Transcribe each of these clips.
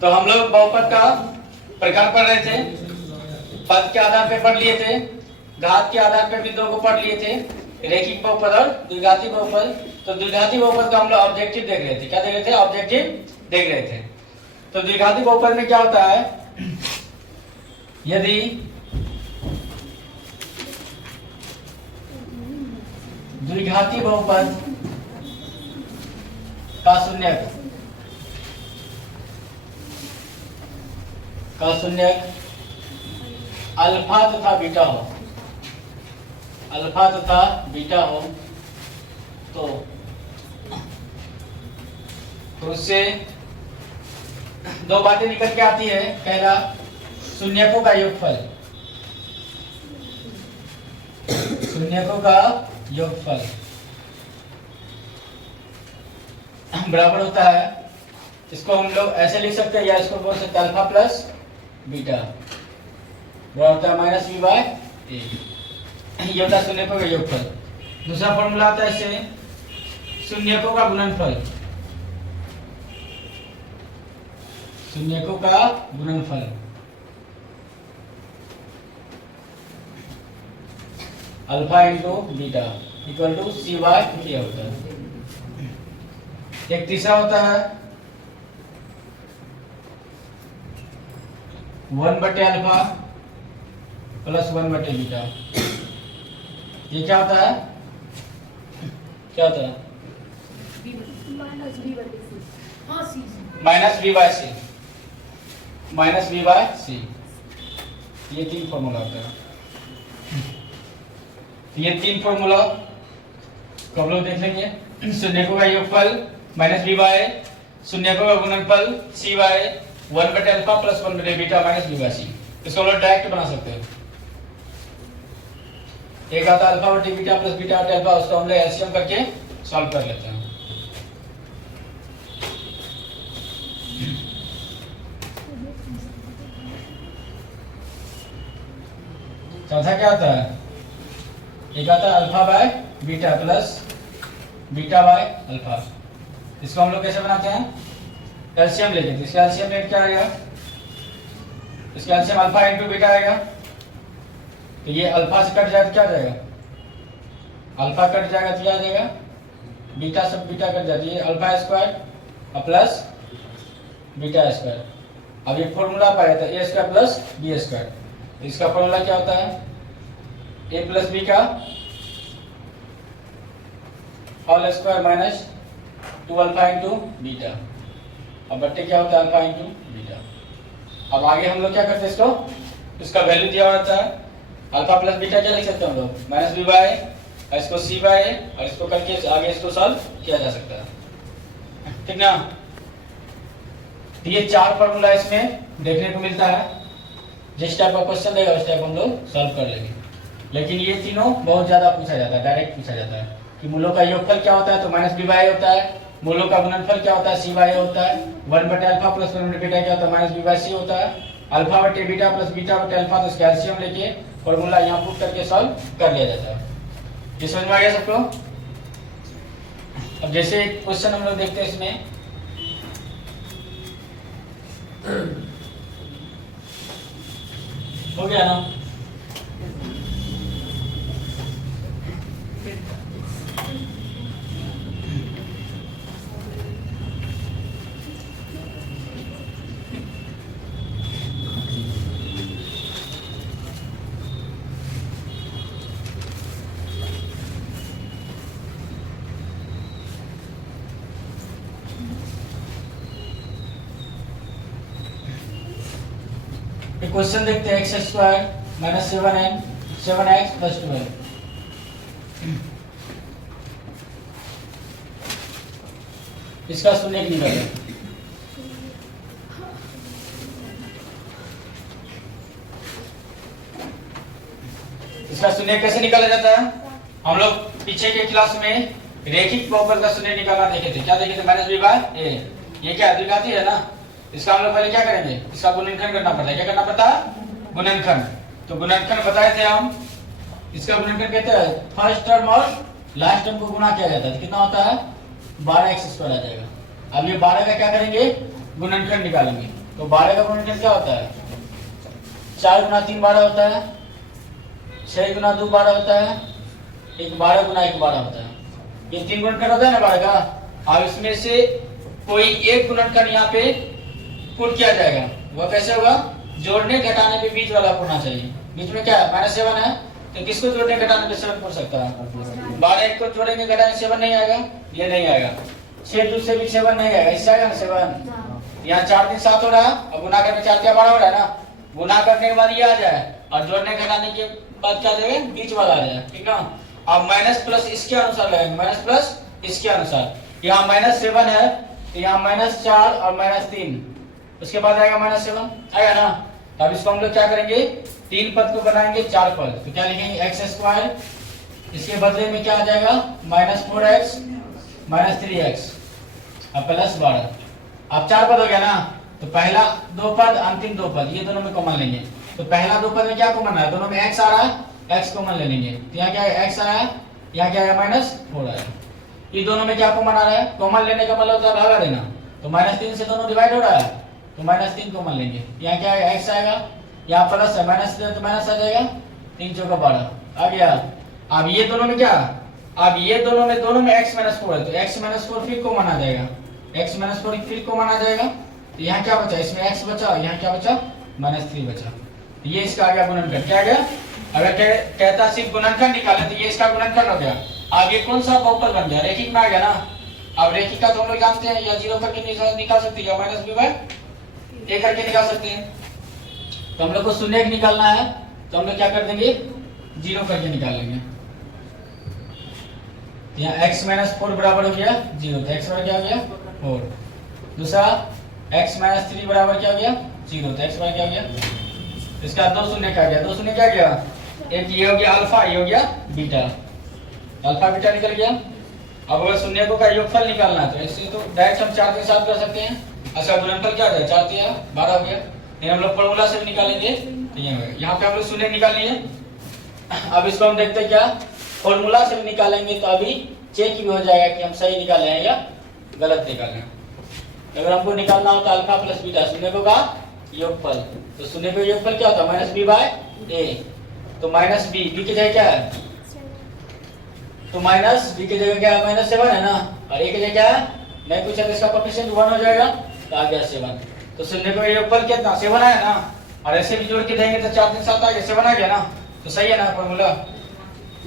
तो हम लोग बहुपद का प्रकार पढ़ रहे थे, पद के आधार पे पढ़ लिए थे, घात के आधार पे भी दो को पढ़ लिए थे, रैखिक बहुपद और द्विघाती बहुपद। तो द्विघाती बहुपद का हम लोग ऑब्जेक्टिव देख रहे थे। क्या देख रहे थे? ऑब्जेक्टिव देख रहे थे। तो द्विघाती बहुपद में क्या होता है, यदि द्विघाती बहुपद का शून्यक अल्फा तथा बीटा हो, अल्फा तथा बीटा हो, तो उससे दो बातें निकल के आती है। पहला, शून्यकों का योगफल, शून्यकों का योगफल बराबर होता है, इसको हम लोग ऐसे लिख सकते हैं या इसको बोल सकते हैं अल्फा प्लस बीटा बराबर होता है माइनस बी बाय ए। ये होता है शून्यकों का योगफल। दूसरा फॉर्मूला आता है इससे शून्यकों का गुणनफल, शून्यकों का गुणनफल alpha into beta equal to C by के होता है। एक तीसरा होता है 1/अल्फा प्लस 1/बीटा। ये क्या होता है? क्या होता है? Minus b by C, minus b by सी। ये तीन फॉर्मूला होता है। ये तीन फॉर्मूला को हम लोग देख लेंगे। शून्यकों का योगफल माइनस बी बाय, शून्यकों का गुणनफल सी बाय 1/अल्फा प्लस 1/बीटा माइनस बी बाय सी। इसको हम लोग डायरेक्ट बना सकते हैं। एक आता है अल्फा बटे बीटा प्लस बीटा बटे अल्फा, उसको हम लोग एलसीएम करके सॉल्व कर लेते हैं। चौथा क्या आता है? एक आता है alpha by beta plus beta by alpha. इसको हम लोग कैसे बनाते हैं? एलसीएम लेके। तो इसका एलसीएम लेके क्या आएगा? इसका एलसीएम अल्फा इंटू बीटा आएगा। तो ये अल्फा से कट जाए तो क्या जाएगा? अल्फा कट जाएगा तो क्या आ जाएगा? बीटा सब बीटा कट जाती है, अल्फा स्क्वायर और प्लस बीटा स्क्वायर। अब ये फॉर्मूला पाया था A square plus B square. इसका फॉर्मूला क्या होता है? ए प्लस बी का whole square minus 2 alpha into beta. अब बट्टे क्या होता है? Alpha into beta. अब आगे हम लोग क्या करते हैं? इसका वैल्यू दिया होता है अल्फा प्लस बीटा। क्या लिख सकते हैं हम लोग? माइनस बी बाय, और इसको सी बाय और इसको करके आगे इसको सॉल्व किया जा सकता है। ठीक ना? तो ये चार फॉर्मूला इसमें देखने को मिलता है। जिस टाइप का क्वेश्चन देगा उस टाइप हम लोग सॉल्व कर लेंगे। लेकिन ये तीनों बहुत ज्यादा पूछा जाता है, डायरेक्ट पूछा जाता है कि मूलों का योगफल क्या होता है, तो माइनस बी बाय होता है। मूलों का गुणनफल क्या होता है? सी बाय होता है। 1/अल्फा प्लस 1/बीटा क्या होता है? माइनस बी बाय सी होता है। अल्फा बटे बीटा प्लस बीटा बटे अल्फा, तो इसका एलसीएम लेके फॉर्मूला यहाँ पुट करके सॉल्व कर लिया जाता है। ये समझ में आ गया सबको? अब जैसे एक क्वेश्चन हम लोग देखते हैं इसमें, हो गया ना? क्वेश्चन देखते हैं। X square minus 7x plus 12। इसका शून्यक निकालें। इसका शून्यक कैसे निकाला जाता है? हम लोग पीछे के क्लास में रैखिक बहुपद का शून्यक निकालना देखे थे। क्या देखे थे? माइनस बी बाय ए। ये क्या द्विघाती है ना? इसका हम लोग पहले क्या करेंगे? इसका गुणनखंड करना पड़ता है। क्या करना पड़ता है? गुणनखंड। तो गुणनखंड बताए थे हम। इसका गुणनखंड कहते हैं फर्स्ट टर्म और लास्ट टर्म को गुणा किया जाता है। कितना होता है? 12x² आ जाएगा। अब ये 12 का क्या करेंगे? गुणनखंड निकालेंगे। तो 12 का गुणनखंड क्या होता है? 4 गुना 3 12 होता है, 6 गुना 2 12 होता है, 1 12 गुना 1 12 होता है। ये 3 गुणनखंड होता है ना 12 का। अब इसमें से कोई एक गुणनखंड यहाँ पे पुट किया जाएगा। वह कैसे होगा? जोड़ने घटाने पे बीच वाला पुटना चाहिए। बीच में क्या है? -7 है, तो किसको जोड़ने घटाने पे 7 पुट सकता है? 12 1 को जोड़ेंगे घटाने 7 नहीं आएगा, ये नहीं आएगा। 6 2 से भी 7 नहीं आएगा, इससे आएगा ना 7। यहाँ 4 3 7 हो रहा है, अब गुना करने 4 क्या 12 हो रहा है ना। गुना करने के बाद ये आ जाए और जोड़ने घटाने के बाद क्या आ जाएगा? बीच वाला आ जाए, ठीक है। अब माइनस प्लस इसके अनुसार लगेंगे, माइनस प्लस इसके अनुसार। यहाँ -7 है, तो यहाँ -4 और -3, उसके बाद आएगा -7 आएगा ना। अब इसको हम लोग क्या करेंगे? 3 पद को बनाएंगे 4 पद, तो क्या लिखेंगे? x², इसके बदले में क्या आ जाएगा? -4x -3x अब +12। अब 4 पद हो गया ना, तो पहला 2 पद अंतिम 2 पद ये दोनों में कॉमन लेंगे। तो पहला 2 पद में क्या कॉमन है? दोनों में x आ रहा है, x कॉमन ले लेंगे। तो यहाँ क्या है? x आया, यहाँ क्या है? -4 आया। ये दोनों में क्या कॉमन आ रहा है? कॉमन लेने का मतलब होता है भागा देना। तो -3 से दोनों डिवाइड हो रहा है, तो -3 कॉमन लेंगे। यहाँ क्या है? x आएगा, यहाँ प्लस है, माइनस तो माइनस आ जाएगा, 3 चौका 12 आ गया। अब ये दोनों में क्या? अब ये दोनों में x -4 है, तो x -4 फिर कॉमन आ जाएगा, x -4 फिर कॉमन आ जाएगा। तो यहाँ क्या बचा? इसमें x बचा, यहाँ क्या बचा? -3 बचा। तो ये इसका आ गया गुणनखंड। क्या आ गया? अगर कहता सिर्फ गुणनखंड निकाले तो ये इसका गुणनखंड हो गया। अब ये कौन सा बहुपद बन गया? रेखिक में आ गया ना। अब रेखिक का तो हम लोग जानते हैं, या 0 करके निकाल सकते हैं, या -b/a करके निकाल सकते हैं। तो हम लोग को शून्य निकालना है, तो हम लोग क्या कर देंगे? 0 करके निकाल लेंगे। यहाँ x -4 बराबर हो गया 0, तो x बराबर क्या हो गया? 4। दूसरा x -3 बराबर क्या हो गया? 0, तो x बराबर क्या हो गया? इसका 2 शून्य क्या गया? 2 शून्य क्या गया? एक ये हो गया अल्फा, ये हो गया बीटा। अल्फा बीटा निकल गया। अब अगर शून्य को का योगफल निकालना है तो ऐसे तो डायरेक्ट हम 4 के साथ कर सकते हैं। अच्छा गुणनफल क्या हो जाए? 4 3 12 हो गया। नहीं हम लोग फॉर्मूला से भी निकालेंगे, तो ये होगा। यहाँ पे हम लोग शून्य निकाल लिए। अब इसको हम देखते हैं क्या फॉर्मूला से भी निकालेंगे, तो अभी चेक भी हो जाएगा कि हम सही निकाले हैं या गलत निकाले हैं। अगर हमको निकालना हो तो अल्फा प्लस बीटा शून्य को का योगफल, तो शून्य का योगफल क्या होता है? -b/a। तो -b की जगह क्या है? तो -b की जगह क्या है? -7 है ना, और a की जगह क्या है? नहीं कुछ है, तो इसका कोएफिशिएंट 1 हो जाएगा, तो आ गया 7। तो शून्य का योगफल कितना? 7 आया ना, और ऐसे भी जोड़ के देंगे तो 4 3 7 आ गया, 7 आ गया ना, तो सही है ना फॉर्मूला।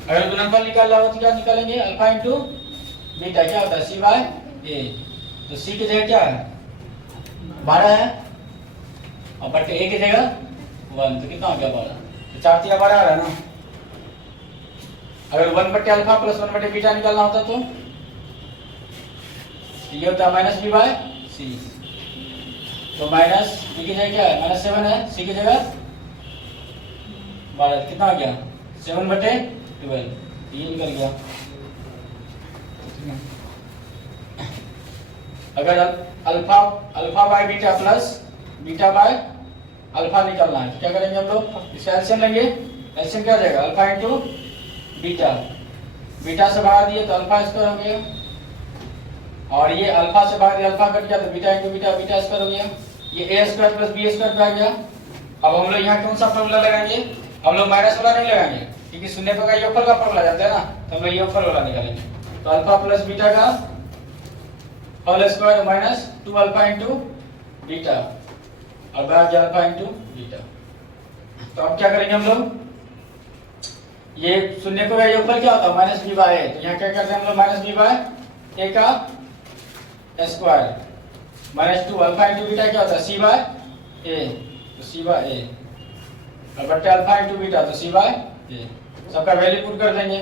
अगर गुणनफल निकालना हो तो क्या निकालेंगे? अल्फा इंटू बीटा क्या होता है? c/a। तो c की जगह क्या है? 12 है, और बटे a की जगह 1, तो कितना हो गया? 12। तो 4 3 12 आ रहा है ना। अगर 1 बटे अल्फा प्लस 1 बटे बीटा निकालना होता तो ये होता है -b/c। तो माइनस b की जगह क्या है? -7 है, c की जगह 12, कितना आ गया? 7/12, ये निकल गया। अगर alpha by beta plus beta by alpha निकालना है तो क्या करेंगे हम लोग? इसका एलसीएम लेंगे। एलसीएम क्या हो जाएगा? अल्फा इंटू बीटा, बीटा से भाग दिए तो अल्फा स्क्वायर हो गया, और ये अल्फा से भाग दिया अल्फा कट गया, तो beta into beta beta square हो गया। ये a square plus b square पे आ गया। अब हम लोग यहाँ कौन सा फॉर्मूला लगाएंगे? हम लोग माइनस वाला नहीं लगाएंगे, क्योंकि शून्य का योगफल का फॉर्मूला जानते हैं ना, तो हम लोग योगफल वाला निकालेंगे। तो अल्फा प्लस बीटा का whole square minus 2 alpha into beta, और भाग गया अल्फा इंटू बीटा। तो अब क्या करेंगे हम लोग? ये शून्य को योगफल क्या होता है? -b/a। तो यहाँ क्या करते हैं हम लोग? -b/a का स्क्वायर -2 अल्फा इंटू बीटा क्या होता है? c/a, तो c/a, और बटे अल्फा इंटू बीटा, तो c/a। सबका वैल्यू पुट कर देंगे।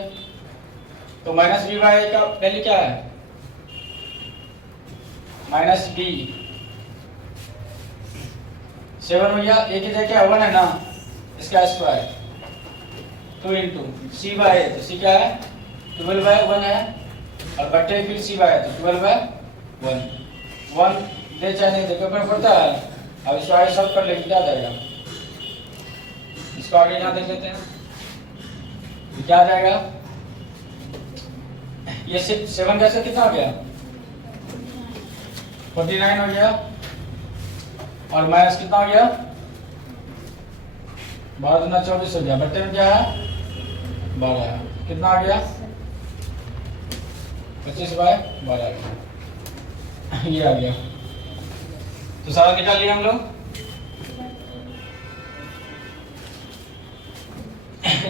तो -b/a का वैल्यू क्या है? -b 7 हो गया, a की जगह क्या 1 है ना, इसका स्क्वायर 2 इंटू c/a, तो c क्या है? 12/1 है, और बटे फिर c/a, तो 12/1। 1 दे चाहे नहीं दे पेपर पड़ता है। अब इसको आगे सॉल्व कर लेंगे, क्या आ जाएगा? इसको आगे यहाँ देख लेते हैं, क्या आ जाएगा? ये 7 कैसे कितना हो गया? 49 हो गया, और माइनस कितना हो गया 12 दूना 24 हो गया, बट्टे में क्या है 12, कितना आ गया 25/12 ये आ गया। तो सारा निकाल लिया हम लोग।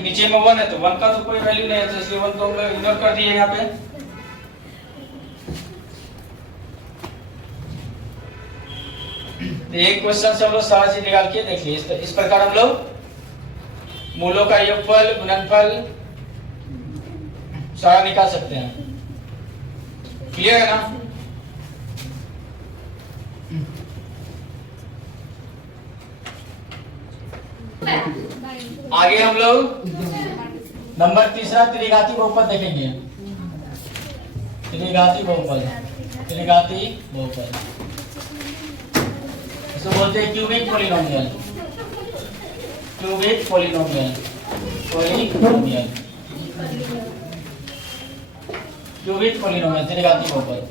नीचे में 1 है तो 1 का तो कोई वैल्यू नहीं है, तो इसलिए 1 को हम लोग इग्नोर कर दिए यहाँ पे। एक क्वेश्चन से हम लोग सारा चीज निकाल के देखिए। इस प्रकार हम लोग मूलों का योगफल गुणनफल सारा निकाल सकते हैं। क्लियर है ना? आगे हम लोग नंबर तीसरा त्रिघाती बहुपद देखेंगे। त्रिघाती बहुपद, त्रिघाती बहुपद इसको बोलते हैं cubic polynomial, cubic polynomial, polynomial, cubic polynomial, त्रिघाती बहुपद।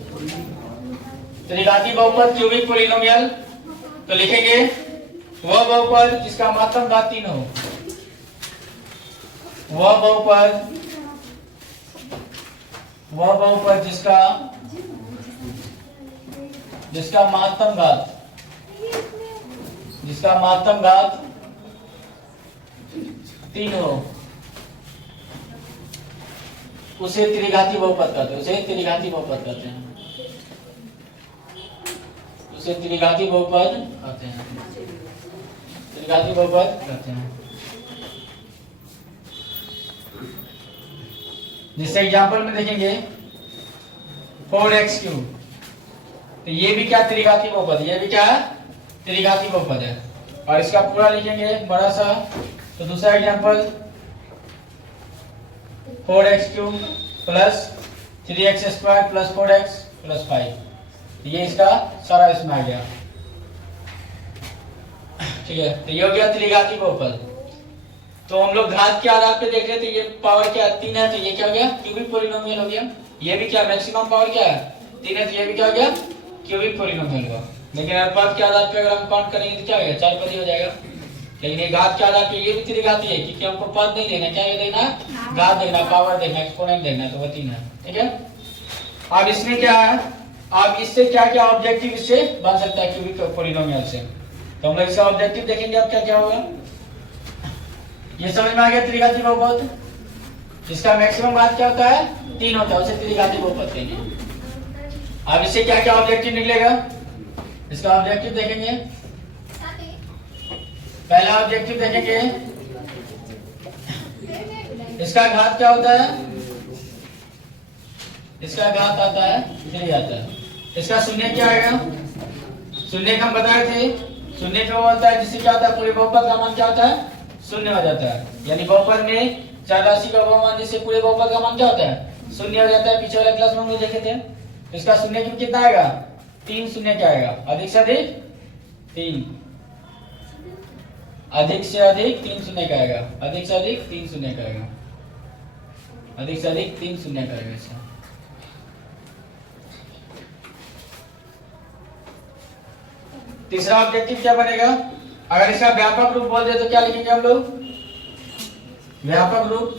त्रिघाती बहुपद क्यूबिक पॉलिनोमियल तो लिखेंगे वह बहुपद जिसका मात्रक घात 3 हो, वह बहुपद जिसका मात्रक घात 3 हो उसे त्रिघाती बहुपद कहते हैं, उसे त्रिघाती बहुपद कहते हैं, उसे त्रिघाती बहुपद कहते हैं, त्रिघाती बहुपद कहते हैं। जिससे एग्जांपल में देखेंगे 4x3, तो ये भी क्या त्रिघाती बहुपद है, ये भी क्या त्रिघाती बहुपद है। और इसका पूरा लिखेंगे बड़ा सा, तो दूसरा example 4x3 plus 3x² plus 4x plus 5, ये इसका सारा इसमें आ गया। ठीक है, तो ये हो गया त्रिघाती बहुपद। तो हम लोग घात के आधार पे देख रहे थे, ये पावर क्या 3 है, तो ये क्या हो गया क्यूबिक पॉलिनोमियल हो गया। ये भी क्या मैक्सिमम पावर क्या है 3 है, तो ये भी क्या हो गया क्यूबिक पॉलिनोमियल हुआ। लेकिन अनुपात के आधार पे अगर हम काउंट करेंगे तो क्या हो गया 4 पद हो जाएगा। लेकिन ये घात के आधार पे ये भी त्रिघाती है, क्योंकि हमको पद नहीं देना, क्या देना घात देना, पावर देना, एक्सपोनेंट देना, तो वो 3 है। ठीक है, अब इसमें क्या है, अब इससे क्या क्या ऑब्जेक्टिव इससे बन सकता है क्यूबिक पॉलिनोमियल से, तो हम लोग इसका ऑब्जेक्टिव देखेंगे। अब क्या क्या होगा ये समझ में आ गया। त्रिघाती बहुपद जिसका मैक्सिमम घात क्या होता है 3 होता है, उसे त्रिघाती बहुपद कहेंगे। अब इससे क्या क्या ऑब्जेक्टिव निकलेगा, इसका ऑब्जेक्टिव देखेंगे। पहला ऑब्जेक्टिव देखेंगे, इसका घात क्या होता है, इसका घात आता है 3 आता है। इसका शून्य क्या आएगा, शून्य का हम बताए थे, शून्य का होता है जिससे क्या होता है पूरे बहुपद का मान क्या होता है शून्य हो जाता है। यानी बहुपद में चार राशि का बहुमान जिससे पूरे बहुपद का मान क्या होता है शून्य हो जाता है। पीछे वाले क्लास में हम लोग देखे थे। तो इसका शून्य कितना आएगा 3 शून्य क्या आएगा, अधिक से अधिक 3, अधिक से अधिक 3 शून्य का आएगा, अधिक से अधिक 3 शून्य का आएगा, अधिक से अधिक 3 शून्य का आएगा। इसका तीसरा ऑब्जेक्टिव क्या बनेगा, अगर इसका व्यापक रूप बोल दे तो क्या लिखेंगे हम लोग, व्यापक रूप,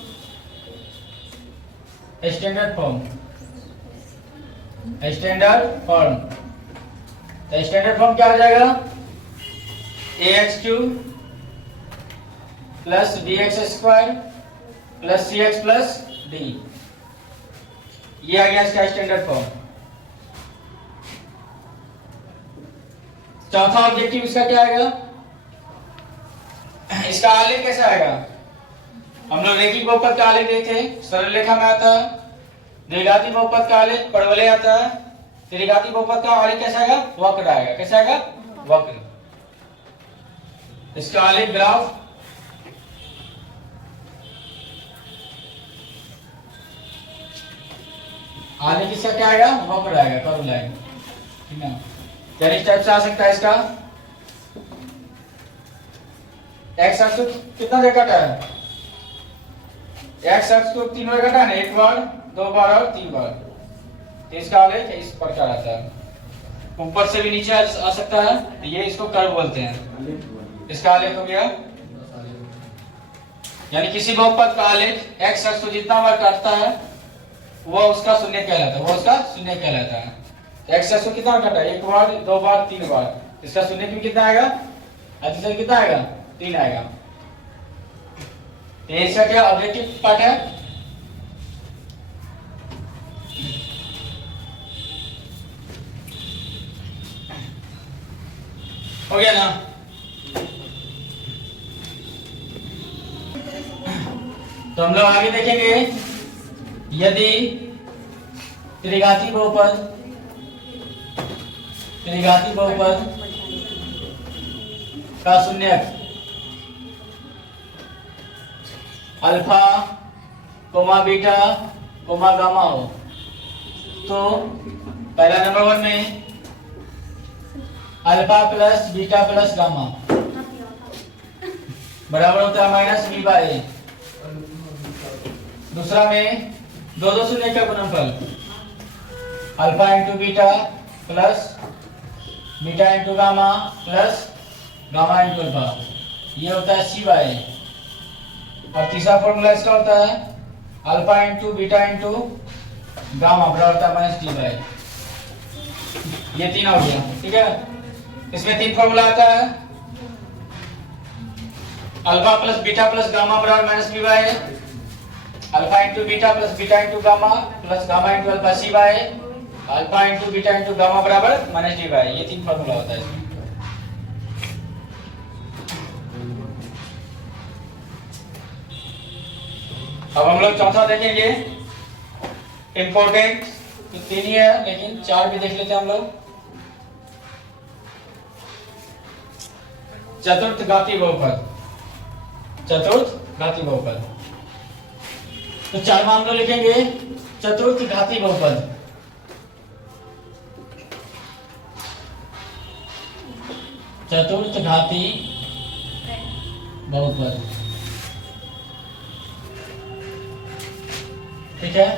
स्टैंडर्ड फॉर्म, स्टैंडर्ड फॉर्म। तो स्टैंडर्ड फॉर्म क्या हो जाएगा ax³ plus bx² plus cx plus d, ये आ गया इसका स्टैंडर्ड फॉर्म। चौथा ऑब्जेक्टिव इसका क्या आएगा, इसका आलेख कैसा आएगा, हम लोग रेखिक बहुपद का आलेख देखे, सरल रेखा में आता है। द्विघाती बहुपद का आलेख परवलय आता है। त्रिघाती बहुपद का आलेख कैसा आएगा, वक्र आएगा। कैसा आएगा, वक्र। इसका आलेख ग्राफ, आलेख इसका क्या आएगा, वक्र आएगा, कर्व लाइन। ठीक है, यानी इस टाइप से आ सकता है। इसका एक्स अक्ष कितना जगह कटा है, एक्स अक्ष को 3 बार कटा है, 1 बार 2 बार और 3 बार। तो इसका आलेख इस प्रकार आता है। ऊपर से भी नीचे आ सकता है, तो ये इसको कर्व बोलते हैं। इसका आलेख हो गया, यानी किसी बहुपद का आलेख एक्स अक्ष को जितना बार काटता है वो उसका शून्य कहलाता है, वो उसका शून्य कहलाता है। एक्स अक्ष को कितना काटा, एक बार, दो बार, तीन बार, इसका शून्य भी कितना आएगा, अधिकतम कितना आएगा, 3 आएगा। तो इसका क्या ऑब्जेक्टिव पार्ट है, हो गया ना। तो हम लोग आगे देखेंगे, यदि त्रिघाती बहुपद का शून्यक alpha comma beta comma gamma हो, तो पहला नंबर 1 में alpha plus beta plus gamma बराबर होता है माइनस बी बाई ए। दूसरा में दो शून्य का गुणनफल alpha into beta plus beta into gamma plus gamma into alpha, ये होता है सी बाई ए। और तीसरा फॉर्मूला इसका होता है alpha into beta into gamma बराबर होता है माइनस डी बाई। ये 3 हो गया, ठीक है। इसमें 3 फॉर्मूला आता है, alpha plus beta plus gamma बराबर minus b by, alpha into beta plus beta into gamma plus gamma into alpha c by, alpha into beta into gamma बराबर माइनस डी बाई। ये 3 फॉर्मूला होता है इसमें। अब हम लोग चौथा देखेंगे, इंपॉर्टेंट तो 3 ही है लेकिन 4 भी देख लेते हैं हम लोग। चतुर्थघाती बहुपद, चतुर्थघाती बहुपद, तो 4 मामले लिखेंगे। चतुर्थघाती बहुपद, चतुर्थघाती बहुपद, ठीक है।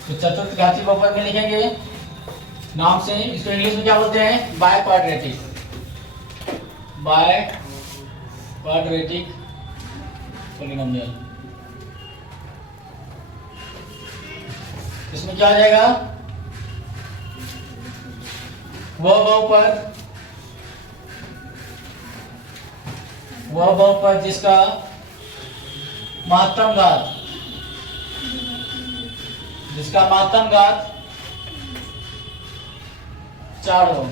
तो चतुर्थघाती बहुपद में लिखेंगे नाम से, इसको इंग्लिश में क्या बोलते हैं, by quadratic, by quadratic polynomial. इसमें क्या आ जाएगा, वह बहुपद जिसका महत्तम घात, जिसका महत्तम घात 4 हो,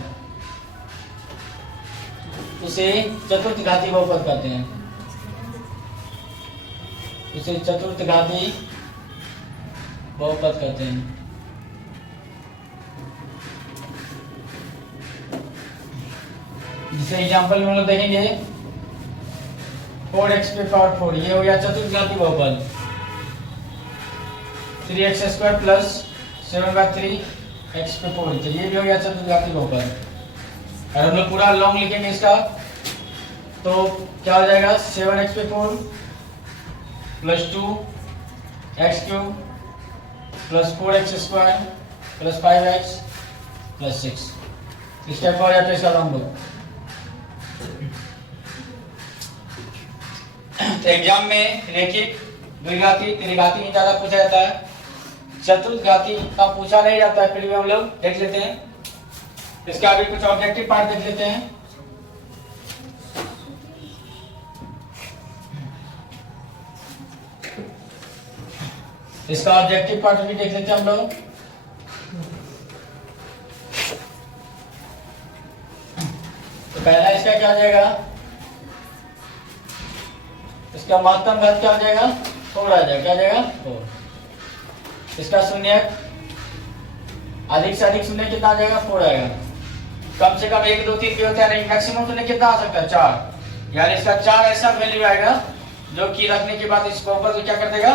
उसे चतुर्थघाती बहुपद कहते हैं, उसे चतुर्थघाती बहुपद कहते हैं। जिसे एग्जांपल में हम लोग देखेंगे 4x पे पावर 4, ये हो गया चतुर्थघाती बहुपद। 3x स्क्वायर प्लस 7/3 x पे 4, तो ये भी हो गया चतुर्थघाती बहुपद। और हम लोग पूरा लॉन्ग लिखेंगे इसका, तो क्या हो जाएगा, 7x पे 4 plus 2x cube plus 4x square plus 5x plus 6। इस टाइप का हो जाता है इसका लॉन्ग बुक। तो एग्जाम में रैखिक, द्विघाती, त्रिघाती में ज्यादा पूछा जाता है, चतुर्थघाती का पूछा नहीं जाता है, फिर भी हम लोग देख लेते हैं। इसका अभी कुछ ऑब्जेक्टिव पार्ट देख लेते हैं। इसका ऑब्जेक्टिव पार्ट भी देख लेते हैं हम लोग। तो पहला इसका क्या हो जाएगा, इसका महत्तम घात क्या हो जाएगा, 4 आ जाएगा, क्या आ जाएगा 4। इसका शून्यक, अधिक से अधिक शून्य कितना आ जाएगा, 4 आएगा। कम से कम 1 2 3 भी होता है, नहीं मैक्सिमम शून्य कितना आ सकता है, 4। यानी इसका 4 ऐसा वैल्यू आएगा जो कि रखने के बाद इस बहुपद को क्या कर देगा,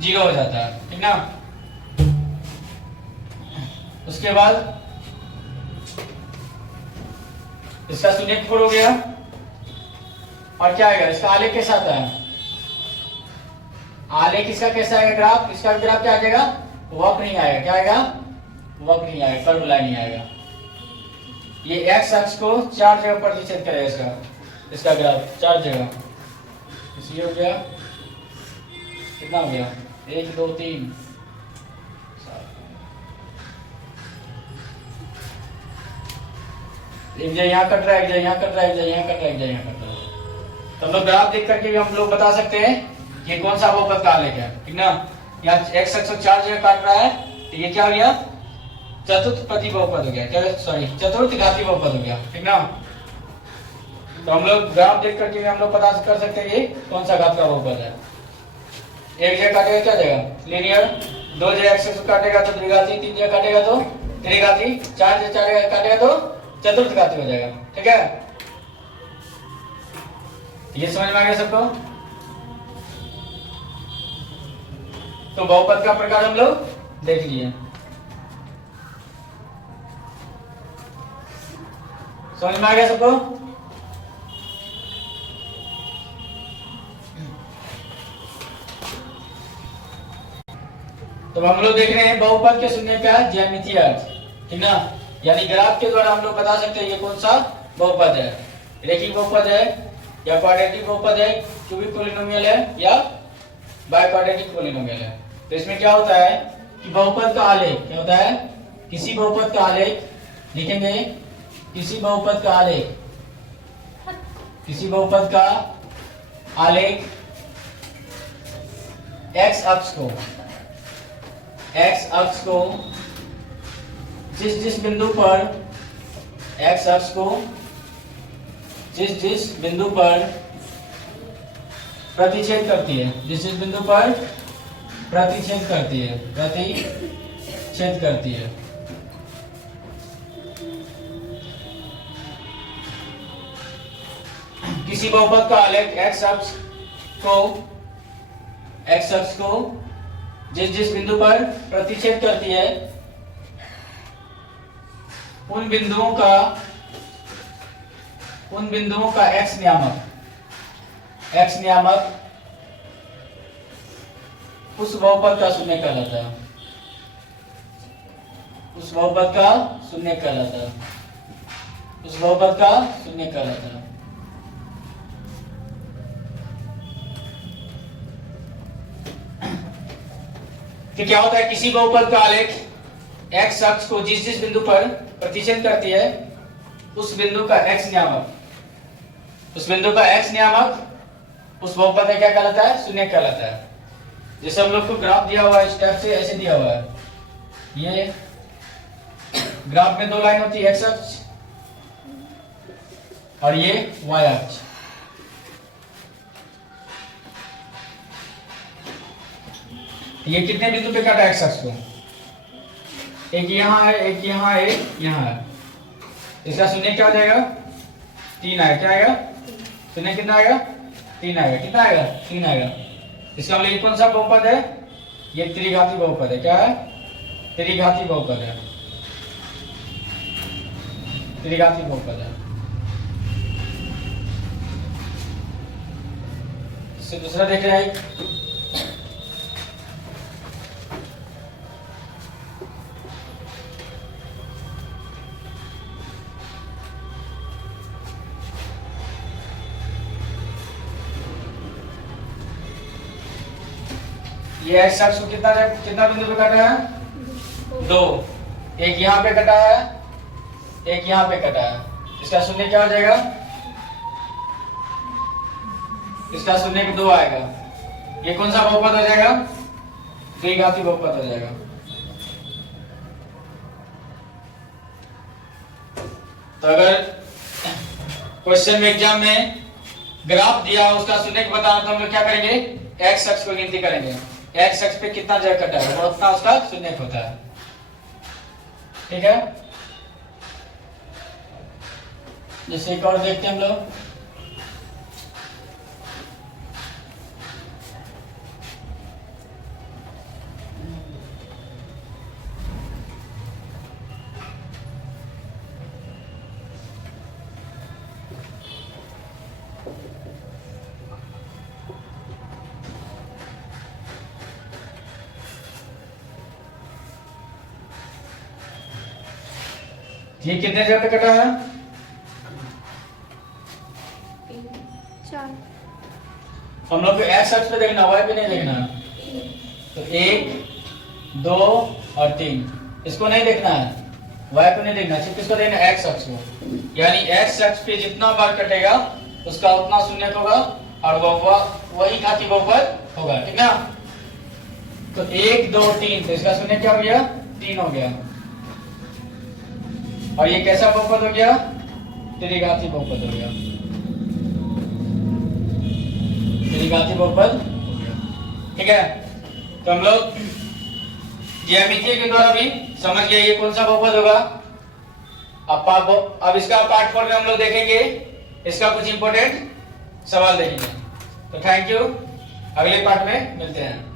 0 हो जाता है, ठीक ना। उसके बाद इसका शून्यक 4 हो गया, और क्या आएगा, इसका आलेख कैसा आता है, आलेख इसका कैसा आएगा, ग्राफ, इसका ग्राफ क्या आ जाएगा, वक्र नहीं आएगा, क्या आएगा, वक्र नहीं आएगा, कर्व लाइन नहीं आएगा। ये एक्स अक्ष को 4 जगह प्रतिच्छेद करेगा, इसका ग्राफ 4 जगह। इसलिए हो गया कितना हो गया, 1 2 3 एक जगह यहाँ कट रहा है, एक जगह यहाँ कट रहा है, एक जगह यहाँ कट रहा है, एक जगह यहाँ कट रहा है। तो हम लोग ग्राफ देख करके भी हम लोग बता सकते हैं कि कौन सा बहुपद का आलेख है, ठीक ना। यहाँ एक्स अक्ष 4 जगह काट रहा है, तो ये क्या हो गया, चतुर्थ प्रति बहुपद हो गया, क्या सॉरी चतुर्थ घाती बहुपद हो गया, ठीक ना। तो हम लोग ग्राफ देख करके हम लोग पता कर सकते हैं ये कौन सा घात का बहुपद है। एक जगह काटेगा क्या जाएगा लीनियर, 2 जगह एक्स अक्ष काटेगा तो द्विघाती, 3 जगह काटेगा तो त्रिघाती, 4 जगह काटेगा तो चतुर्थ घाती हो जाएगा, ठीक है। ये समझ में आ गया सबको। तो बहुपद का प्रकार हम लोग देख लिए, समझ में आ गया सबको। तो हम लोग देख रहे हैं बहुपद के शून्य का ज्यामितीय अर्थ, ठीक ना। यानी ग्राफ के द्वारा हम लोग बता सकते हैं ये कौन सा बहुपद है, रेखिक बहुपद है या क्वाड्रेटिक बहुपद है, क्यूबिक पॉलिनोमियल है या बाय क्वाड्रेटिक पॉलिनोमियल है। तो इसमें क्या होता है कि बहुपद का आलेख क्या होता है, किसी बहुपद का आलेख लिखेंगे, किसी बहुपद का आलेख, किसी बहुपद का आलेख एक्स अक्ष को, एक्स अक्ष को जिस बिंदु पर, एक्स अक्ष को जिस बिंदु पर प्रतिच्छेद करती है, जिस बिंदु पर प्रतिच्छेद करती है, प्रतिच्छेद करती है, किसी बहुपद का आलेख एक्स अक्ष को, एक्स अक्ष को जिस बिंदु पर प्रतिच्छेद करती है, उन बिंदुओं का एक्स नियामक उस बहुपद का शून्य कहलाता है, उस बहुपद का शून्य कहलाता है, उस बहुपद का शून्य कहलाता है। कि क्या होता है, किसी बहुपद का आलेख एक्स अक्ष को जिस बिंदु पर प्रतिच्छेद करती है, उस बिंदु का एक्स नियामक, उस बिंदु का एक्स नियामक उस बहुपद का क्या कहलाता है, शून्य कहलाता है। जैसे हम लोग को ग्राफ दिया हुआ है, इस टाइप से ऐसे दिया हुआ है, ये ग्राफ में 2 लाइन होती है, एक्स अक्ष और ये वाई अक्ष। ये कितने बिंदु पे काटा एक्स अक्ष को, एक यहाँ है, एक यहाँ है, एक यहाँ है। इसका शून्य क्या हो जाएगा, 3 आएगा, क्या आएगा शून्य, कितना आएगा 3 आएगा, कितना आएगा 3 आएगा। इसका मतलब ये कौन सा बहुपद है, ये त्रिघाती बहुपद है, क्या है त्रिघाती बहुपद है, त्रिघाती बहुपद है। इससे दूसरा देख रहे हैं, ये एक्स अक्ष को कितना बिंदु पे कटा है, 2, एक यहाँ पे कटा है, एक यहाँ पे कटा है। इसका शून्य क्या हो जाएगा, इसका शून्य 2 आएगा। ये कौन सा बहुपद हो जाएगा, द्विघाती बहुपद हो जाएगा। तो अगर क्वेश्चन में एग्जाम में ग्राफ दिया, उसका शून्य बताना, तो हम लोग क्या करेंगे, एक्स अक्ष को गिनती करेंगे, एक्स अक्ष पे कितना जगह कटा है वो उतना उसका शून्य होता है, ठीक है। जैसे एक और देखते हैं हम लोग, ये कितने जगह पे कटा है? 4। हम लोग को एक्स अक्ष पे देखना, वाई पे नहीं देखना। तो 1 2 और 3 इसको नहीं देखना है, वाई पे नहीं देखना, सिर्फ किसको देखना है? एक्स अक्ष को। यानी एक्स अक्ष पे जितना बार कटेगा उसका उतना शून्य होगा और वही घातीय बहुपद होगा, ठीक है। तो 1 2 3 तो इसका शून्य क्या हो गया? 3 हो गया। और ये कैसा बहुपद हो गया? त्रिघाती बहुपद हो गया, त्रिघाती बहुपद हो गया, ठीक है। तो हम लोग ज्यामिति के द्वारा भी समझ गए ये कौन सा बहुपद होगा। अब इसका पार्ट 4 में हम लोग देखेंगे, इसका कुछ इंपॉर्टेंट सवाल देखेंगे। तो थैंक यू, अगले पार्ट में मिलते हैं।